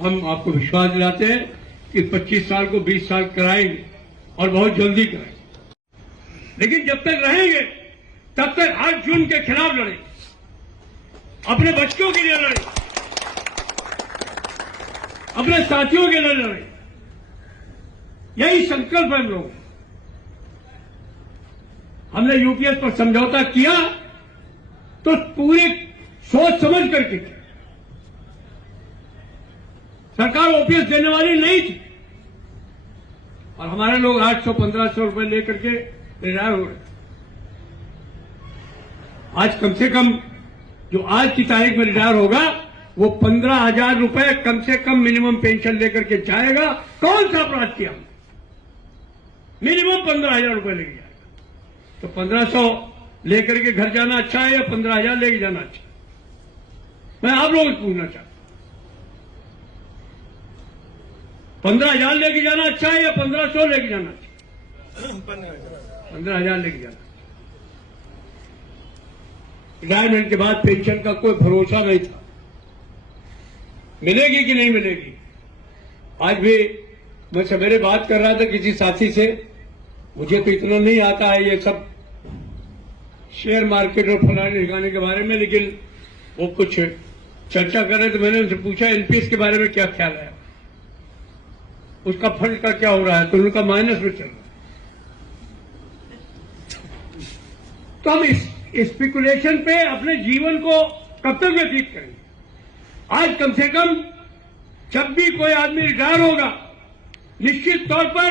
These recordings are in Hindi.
हम आपको विश्वास दिलाते हैं कि 25 साल को 20 साल कराएंगे और बहुत जल्दी कराएंगे। लेकिन जब तक रहेंगे तब तक 8 जून के खिलाफ लड़ेंगे, अपने बच्चों के लिए लड़ेंगे, अपने साथियों के लिए लड़ेंगे। यही संकल्प है हम लोग। हमने यूपीएस पर समझौता किया तो पूरी सोच समझ करके किया। सरकार ओपीएस देने वाली नहीं थी और हमारे लोग 800-1500 रुपए लेकर के रिटायर हो रहे। आज कम से कम जो आज की तारीख में रिटायर होगा वो 15,000 रुपए कम से कम मिनिमम पेंशन लेकर के जाएगा। कौन सा अपराध किया? मिनिमम 15,000 रुपए लेके जाएगा। तो 1500 लेकर के घर जाना अच्छा है या 15,000 लेके जाना अच्छा है? मैं आप लोगों से पूछना चाहता हूं, 15,000 लेके जाना अच्छा है या 1500 लेके जाना अच्छा है? 15,000 लेके जाना। रिटायरमेंट के बाद पेंशन का कोई भरोसा नहीं था, मिलेगी कि नहीं मिलेगी। आज भी मैं सवेरे बात कर रहा था किसी साथी से, मुझे तो इतना नहीं आता है ये सब शेयर मार्केट और फलाने ठिकाने के बारे में, लेकिन वो कुछ चर्चा कर रहे थे। मैंने उनसे पूछा एनपीएस के बारे में क्या ख्याल है, उसका फंड का क्या हो रहा है, तो उनका माइनस में चल रहा है। तो हम इस स्पेकुलेशन पे अपने जीवन को कब तक व्यतीत करेंगे? आज कम से कम जब भी कोई आदमी रिटायर होगा, निश्चित तौर पर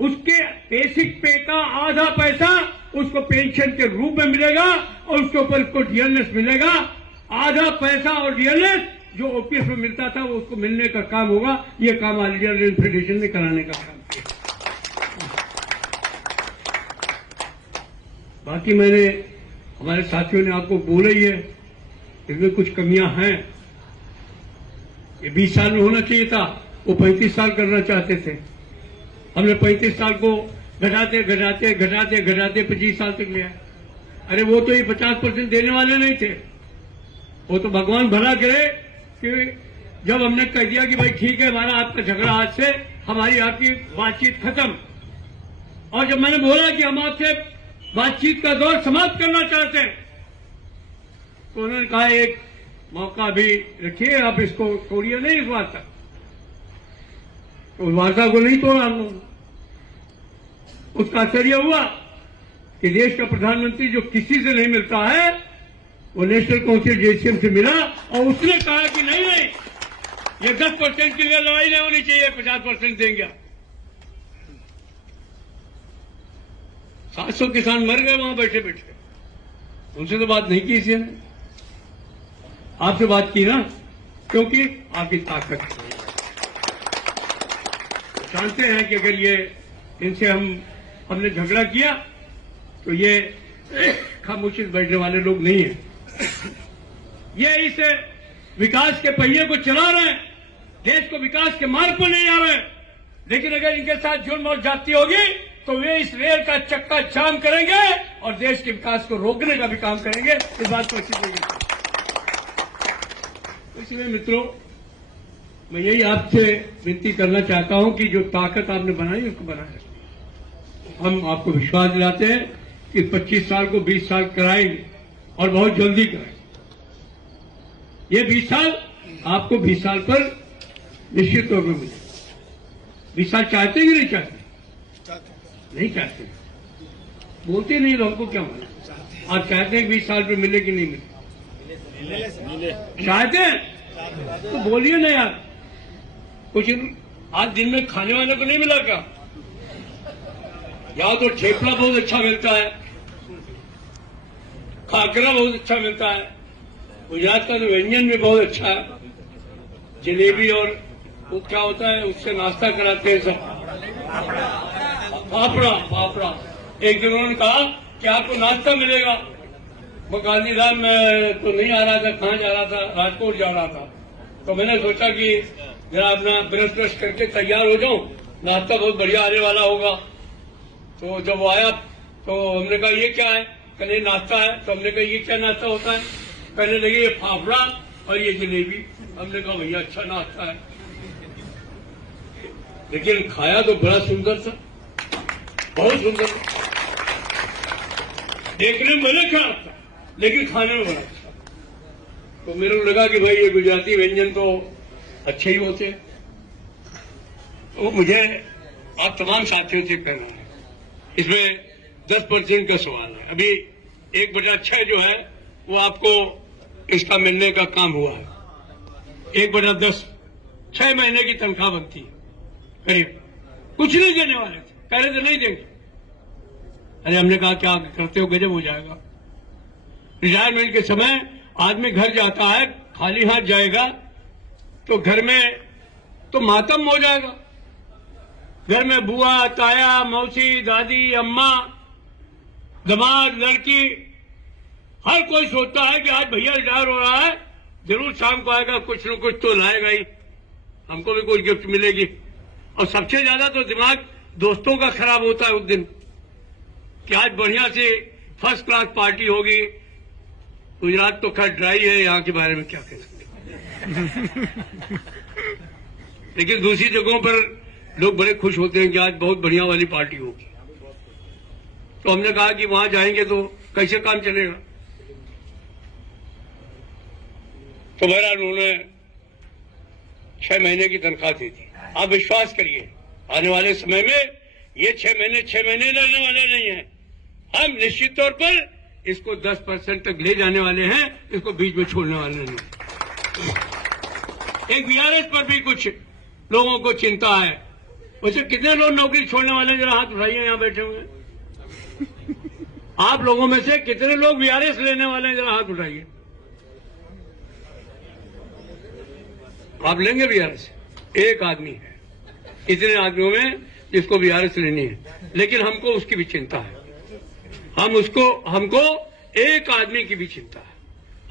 उसके बेसिक पे का आधा पैसा उसको पेंशन के रूप में मिलेगा और उसके ऊपर उसको डीएलएस मिलेगा। आधा पैसा और डीएलएस जो ओपीएस में मिलता था वो उसको मिलने का काम होगा। ये काम ऑल इंडिया रेल फेडरेशन ने कराने का काम किया। बाकी मैंने हमारे साथियों ने आपको बोला ही है, इसमें कुछ कमियां हैं। ये 20 साल में होना चाहिए था, वो 35 साल करना चाहते थे। हमने 35 साल को घटाते घटाते घटाते घटाते 25 साल तक लिया। अरे वो तो ये 50% देने वाले नहीं थे, वो तो भगवान भला करे कि जब हमने कह दिया कि भाई ठीक है हमारा आपका झगड़ा आज से, हमारी आपकी बातचीत खत्म, और जब मैंने बोला कि हम आपसे बातचीत का दौर समाप्त करना चाहते हैं तो उन्होंने कहा एक मौका भी रखिए, आप इसको तोड़िए नहीं इस वार्ता। तो उस वार्ता को नहीं तोड़ा हम लोग। उसका असर यह हुआ कि देश का प्रधानमंत्री जो किसी से नहीं मिलता है वो नेशनल काउंसिल जेसीएम से मिला और उसने कहा कि नहीं नहीं ये 10% की लड़ाई नहीं होनी चाहिए, 50% देंगे। 700 किसान मर गए वहां बैठे बैठे। उनसे तो बात नहीं की इसी ने, आपसे बात की ना, क्योंकि आपकी ताकत है। जानते हैं कि अगर ये इनसे हमने झगड़ा किया तो ये खामोशी से बैठने वाले लोग नहीं है। ये इस विकास के पहिए को चला रहे हैं, देश को विकास के मार्ग पर ले जा रहे हैं। लेकिन अगर इनके साथ जुर्म और जाति होगी तो वे इस रेल का चक्का जाम करेंगे और देश के विकास को रोकने का भी काम करेंगे। इस बात को अच्छी लगी। इसलिए मित्रों, मैं यही आपसे विनती करना चाहता हूं कि जो ताकत आपने बनाई उसको बनाए रखें। हम आपको विश्वास दिलाते हैं कि 25 साल को 20 साल कराएंगे और बहुत जल्दी कराएंगे। ये 20 साल आपको 20 साल पर निश्चित तौर पर मिले। 20 साल चाहते कि नहीं चाहते? नहीं चाहते, बोलते नहीं तो हमको क्या मालूम। आप चाहते हैं कि 20 साल पे मिले कि नहीं मिले? चाहते हैं तो बोलिए ना यार। कुछ आज दिन में खाने वाले को नहीं मिला क्या? यहाँ तो ठेपला बहुत अच्छा मिलता है, खाकरा बहुत अच्छा मिलता है, गुजरात का तो व्यंजन भी बहुत अच्छा है, जलेबी और वो क्या होता है उससे नाश्ता कराते हैं सब, फाफड़ा। एक दिन उन्होंने कहा कि आपको नाश्ता मिलेगा। वो गांधीधाम में तो नहीं आ रहा था, कहाँ जा रहा था? राजकोट जा रहा था। तो मैंने सोचा कि जरा अपना ब्रश करके तैयार हो जाऊं, नाश्ता बहुत बढ़िया आने वाला होगा। तो जब वो आया तो हमने कहा ये क्या है? कहने नाश्ता है। तो हमने कहा ये क्या नाश्ता होता है? कहने लगे ये फाफड़ा और ये जलेबी। हमने कहा भैया अच्छा नाश्ता है। लेकिन खाया तो बड़ा सुंदर था, बहुत सुंदर था। देखने में भले खराब था लेकिन खाने में बड़ा अच्छा। तो मेरे को लगा कि भाई ये गुजराती व्यंजन तो अच्छे ही होते हैं। तो मुझे आप तमाम साथियों से कहना है, इसमें 10% का सवाल है। अभी 1/6 जो है वो आपको इसका मिलने का काम हुआ है। 1/10 6 महीने की तनख्वाह बनती है करीब। कुछ नहीं देने वाले थे, कह रहे थे नहीं देंगे। अरे हमने कहा क्या करते हो, गजब हो जाएगा। रिटायरमेंट के समय आदमी घर जाता है, खाली हाथ जाएगा तो घर में तो मातम हो जाएगा। घर में बुआ, ताया, मौसी, दादी, अम्मा, दामाद, लड़की, हर कोई सोचता है कि आज भैया रिटायर हो रहा है, जरूर शाम को आएगा, कुछ न कुछ तो लाएगा ही, हमको भी कुछ गिफ्ट मिलेगी। और सबसे ज्यादा तो दिमाग दोस्तों का खराब होता है उस दिन कि आज बढ़िया से फर्स्ट क्लास पार्टी होगी। गुजरात तो खैर ड्राई है, यहां के बारे में क्या कह सकते। लेकिन दूसरी जगहों पर लोग बड़े खुश होते हैं कि आज बहुत बढ़िया वाली पार्टी होगी। तो हमने कहा कि वहां जाएंगे तो कैसे काम चलेगा। तो बहरहाल उन्होंने 6 महीने की तनख्वाह दी थी। आप विश्वास करिए, आने वाले समय में ये 6 महीने रहने वाले नहीं है। हम निश्चित तौर पर इसको 10% तक ले जाने वाले हैं, इसको बीच में छोड़ने वाले नहीं। एक वीआरएस पर भी कुछ लोगों को चिंता है। वैसे कितने लोग नौकरी छोड़ने वाले हैं, जरा हाथ उठाइए, यहां बैठे हुए हैं। आप लोगों में से कितने लोग वीआरएस लेने वाले हैं, जरा हाथ उठाइए। आप लेंगे वीआरएस? एक आदमी है इतने आदमियों में जिसको वीआरएस लेनी है, लेकिन हमको उसकी भी चिंता है। हमको एक आदमी की भी चिंता है।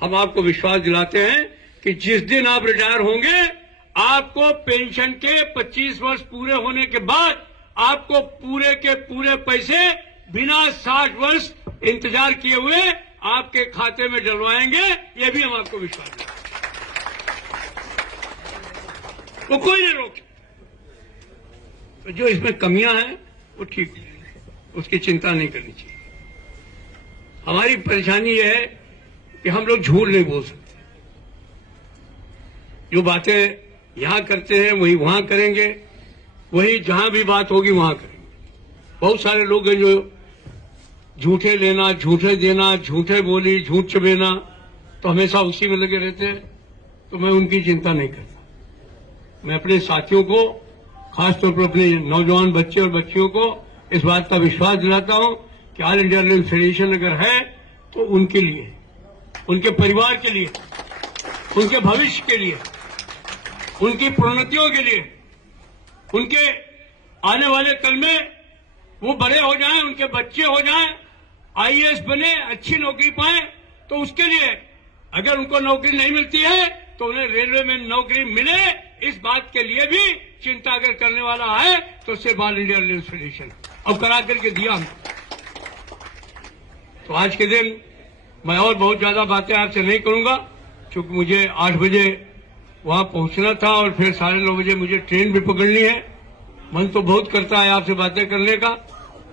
हम आपको विश्वास दिलाते हैं कि जिस दिन आप रिटायर होंगे, आपको पेंशन के 25 वर्ष पूरे होने के बाद आपको पूरे के पूरे पैसे बिना 60 वर्ष इंतजार किए हुए आपके खाते में डलवाएंगे। ये भी हम आपको विश्वास देते हैं। वो कोई नहीं रोके। तो जो इसमें कमियां हैं वो ठीक है, उसकी चिंता नहीं करनी चाहिए। हमारी परेशानी यह है कि हम लोग झूठ नहीं बोल सकते। जो बातें यहां करते हैं वही वहां करेंगे, वही जहां भी बात होगी वहां करेंगे। बहुत सारे लोग हैं जो झूठे लेना, झूठे देना, झूठे बोली, झूठ चबेना, तो हमेशा उसी में लगे रहते हैं। तो मैं उनकी चिंता नहीं करता। मैं अपने साथियों को, खासतौर पर अपने नौजवान बच्चे और बच्चियों को इस बात का विश्वास दिलाता हूं कि ऑल इंडिया रेल फेडरेशन अगर है तो उनके लिए, उनके परिवार के लिए, उनके भविष्य के लिए, उनकी प्रोन्नतियों के लिए, उनके आने वाले कल में वो बड़े हो जाएं, उनके बच्चे हो जाएं, आईएएस बने, अच्छी नौकरी पाएं, तो उसके लिए अगर उनको नौकरी नहीं मिलती है तो उन्हें रेलवे में नौकरी मिले, इस बात के लिए भी चिंता अगर करने वाला है तो सिर्फ ऑल इंडिया रेल फेडरेशन, और करा करके दिया हमको। तो आज के दिन मैं और बहुत ज्यादा बातें आपसे नहीं करूंगा, क्योंकि मुझे 8 बजे वहां पहुंचना था और फिर 9:30 बजे मुझे ट्रेन भी पकड़नी है। मन तो बहुत करता है आपसे बातें करने का,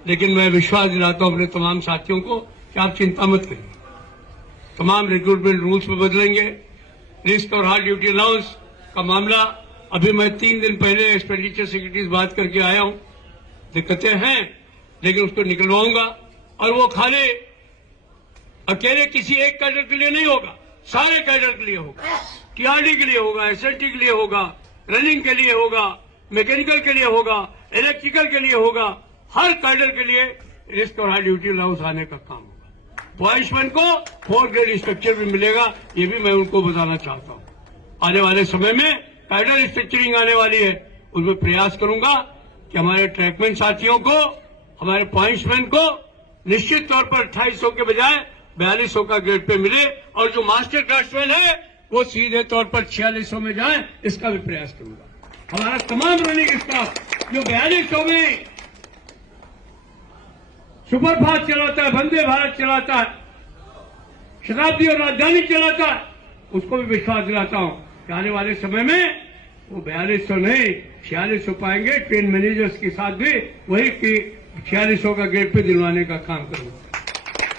लेकिन मैं विश्वास दिलाता हूं अपने तमाम साथियों को कि आप चिंता मत करिए। तमाम रिक्रूटमेंट रूल्स में बदलेंगे। रिस्क और हार्ड ड्यूटी अलाउंस का मामला अभी मैं 3 दिन पहले एक्सपेंडिचर सेक्रेटरी से बात करके आया हूं। दिक्कतें हैं लेकिन उसको निकलवाऊंगा, और वो खाली अकेले किसी एक कैडर के लिए नहीं होगा, सारे कैडर के लिए होगा। टीआरडी के लिए होगा, एसएलटी के लिए होगा, रनिंग के लिए होगा, मैकेनिकल के लिए होगा, इलेक्ट्रिकल के लिए होगा। हर कैडर के लिए रिस्क और हाई ड्यूटी अलाउंस आने का काम होगा। पॉइंट्समैन को 4 ग्रेड स्ट्रक्चर भी मिलेगा, ये भी मैं उनको बताना चाहता हूं। आने वाले समय में कैडर स्ट्रक्चरिंग आने वाली है, उसमें प्रयास करूंगा कि हमारे ट्रैकमैन साथियों को, हमारे पॉइंट्समैन को निश्चित तौर पर 2800 के बजाय 4200 का ग्रेड पे मिले, और जो मास्टर ड्राफ्ट्समैन है वो सीधे तौर पर 4600 में जाए, इसका भी प्रयास करूंगा। हमारा तमाम रनिंग स्टाफ जो 4200 में सुपरफास्ट चलाता है, वंदे भारत चलाता है, शताब्दी और राजधानी चलाता है, उसको भी विश्वास दिलाता हूं कि आने वाले समय में वो 4200 नहीं 4600 पाएंगे। ट्रेन मैनेजर्स के साथ भी वही कि 4600 का गेट पे दिलवाने का काम करूंगा।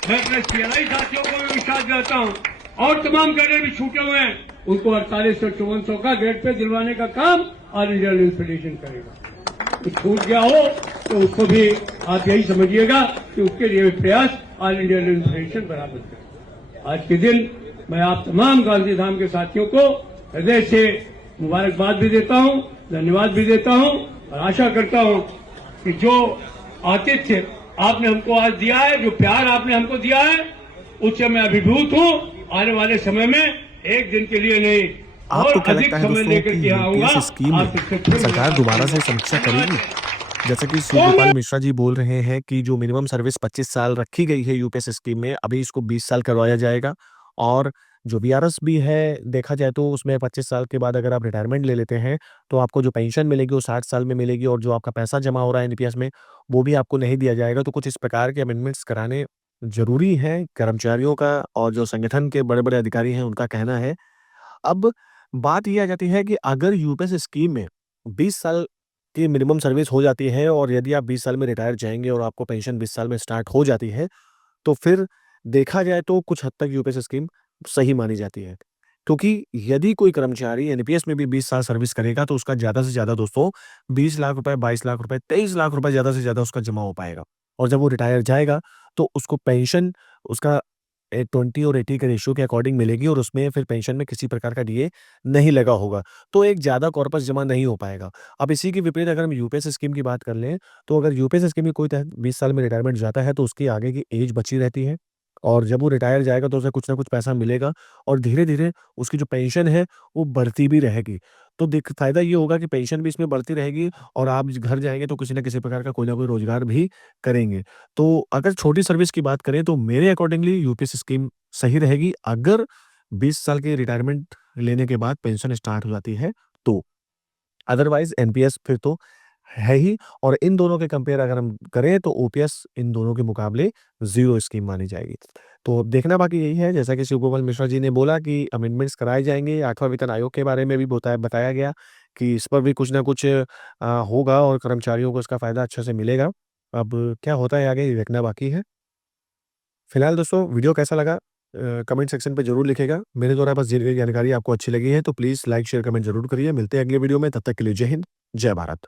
मैं अपने सीआरआई साथियों को भी विश्वास दिलाता हूं और तमाम कैडर भी छूटे हुए हैं उनको 4800-5400 का गेट पे दिलवाने का काम ऑल इंडिया रेलवे फेडरेशन करेगा। तो छूट गया हो तो उसको भी आप यही समझिएगा कि उसके लिए प्रयास ऑल इंडिया रेलवे फेडरेशन बराबर करेगा। आज के दिन मैं आप तमाम गांधीधाम के साथियों को हृदय से मुबारकबाद भी देता हूं, धन्यवाद भी देता हूं और आशा करता हूं कि जो आतिथ्य आपने हमको आज दिया है, जो प्यार आपने हमको दिया है, उससे मैं अभिभूत हूं। आने वाले समय में एक दिन के लिए नहीं आपको और क्या अधिक लगता है समय दोस्तों लेकर कि के आऊंगा। यूपीएस स्कीम आप में सबसे सरकार दोबारा से समीक्षा करेगी? जैसे कि शिवगोपाल मिश्रा जी बोल रहे हैं कि जो मिनिमम सर्विस 25 साल रखी गई है यूपीएस स्कीम में, अभी इसको 20 साल करवाया जाएगा। और जो वीआरएस भी है, देखा जाए तो उसमें 25 साल के बाद अगर आप रिटायरमेंट ले लेते हैं, तो आपको जो पेंशन मिलेगी वो 60 साल में मिलेगी और जो आपका पैसा जमा हो रहा है एनपीएस में, वो भी आपको नहीं दिया जाएगा। तो कुछ इस प्रकार के अमेंडमेंट्स कराने ज़रूरी हैं, कर्मचारियों का और जो संगठन के बड़े-बड़े अधिकारी हैं, उनका कहना है। अब बात ये आ जाती है कि अगर यूपीएस स्कीम में 20 साल की मिनिमम सर्विस हो जाती है और यदि आप 20 साल में रिटायर जाएँगे और आपको पेंशन 20 साल में स्टार्ट हो जाती है, तो फिर देखा जाए तो कुछ हद तक यूपीएस स्कीम सही मानी जाती है। क्योंकि यदि कोई कर्मचारी एनपीएस में भी 20 साल सर्विस करेगा तो उसका ज़्यादा से ज़्यादा दोस्तों 20 लाख रुपए, 22 लाख रुपए, 23 लाख रुपए ज़्यादा से ज़्यादा उसका जमा हो पाएगा। और जब वो रिटायर जाएगा तो उसको पेंशन उसका 20 और 80 के रेशियो के अकॉर्डिंग मिलेगी और उसमें फिर पेंशन में किसी प्रकार का डीए नहीं लगा होगा। तो एक ज़्यादा कॉर्पस जमा नहीं हो पाएगा। अब इसी के विपरीत अगर हम यूपीएस स्कीम की बात कर लें, तो अगर यूपीएस स्कीम में कोई 20 साल में रिटायरमेंट जाता है तो उसकी आगे की एज बची रहती है और जब वो रिटायर जाएगा तो उसे कुछ ना कुछ पैसा मिलेगा और धीरे-धीरे उसकी जो पेंशन है वो बढ़ती भी रहेगी। तो देख फ़ायदा ये होगा कि पेंशन भी इसमें बढ़ती रहेगी और आप घर जाएँगे तो किसी न किसी प्रकार का कोई ना कोई रोज़गार भी करेंगे। तो अगर छोटी सर्विस की बात करें तो मेरे अकॉर्डिंगली यूपीएस स्कीम सही रहेगी अगर 20 साल के रिटायरमेंट लेने के बाद पेंशन स्टार्ट हो जाती है तो। अदरवाइज़ एनपीएस फिर तो है ही और इन दोनों के कंपेयर अगर हम करें तो ओपीएस इन दोनों के मुकाबले ज़ीरो स्कीम मानी जाएगी। तो अब देखना बाकी यही है जैसा कि शिवगोपाल मिश्रा जी ने बोला कि अमेंडमेंट्स कराए जाएँगे, 8वां वेतन आयोग के बारे में भी बताया गया कि इस पर भी कुछ ना कुछ होगा और कर्मचारियों को इसका फ़ायदा अच्छे से मिलेगा। अब क्या होता है आगे ये देखना बाकी है। फिलहाल दोस्तों वीडियो कैसा लगा कमेंट सेक्शन पे ज़रूर लिखिएगा। मेरे द्वारा बस दी गई जानकारी आपको अच्छी लगी है तो प्लीज़ लाइक, शेयर, कमेंट ज़रूर करिए। मिलते हैं अगले वीडियो में, तब तक के लिए जय हिंद, जय भारत।